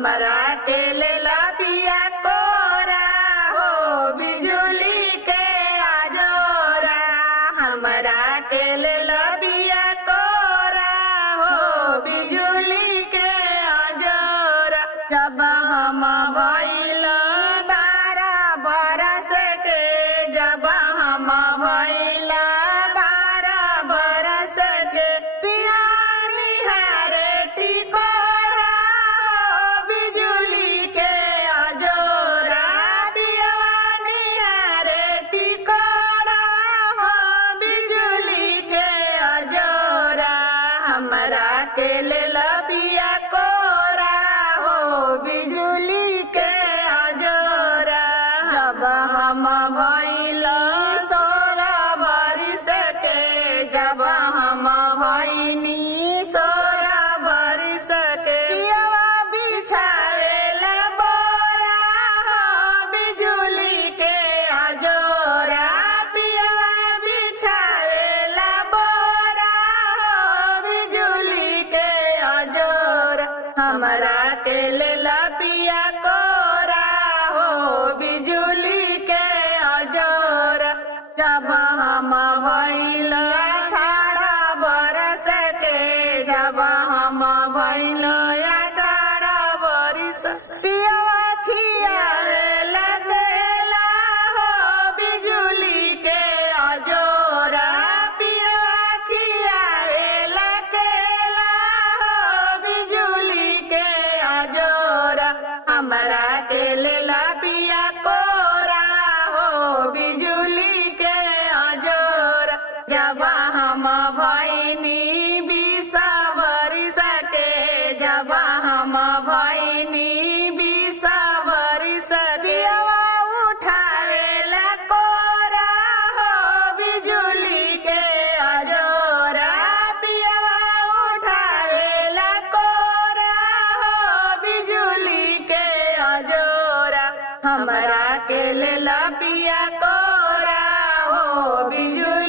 हमरा के लेला पिया कोरा हो बिजुली के आजोरा। हमरा के लेला पिया कोरा हो बिजुली के आजोरा। जब हम भइल 12 बरस के, जब हम भइल 12 बरस के, पिया निहारे टिकोरा हो बिजुली के आजोरा। पिया निहारे टिकोरा हो बिजुली के आजोरा। हमरा के लेला पिया कोरा हो बिजुली के आजोरा। जब हम भइल 16 बरिस के, जब हम भइनी 16 बरिस के, पियवा बिछावेला बोरा हो बिजुली के आजोरा। पियवा बिछावेला बोरा हो बिजुली के आजोरा। हमरा के लेला पिया कोरा हो बिजुली के आजोरा। जब हम भइल 18 बरस के, जब हम भइल 18 बरिस, पियवा खियावे लगेला हो बिजुली के आजोरा। पियवा खियावे लगेला हो बिजुली के आजोरा। हमरा के लेला पिया कोरा हो बिजुली के आजोरा। जब हम भइनी 20 बरिस के, जब हम भइनी 20 बरिस, पियवा उठावेला कोरा हो बिजुली के आजोरा। पियवा उठावेला कोरा हो बिजुली के आजोरा। हमरा के लेला पिया कोरा हो बिजुली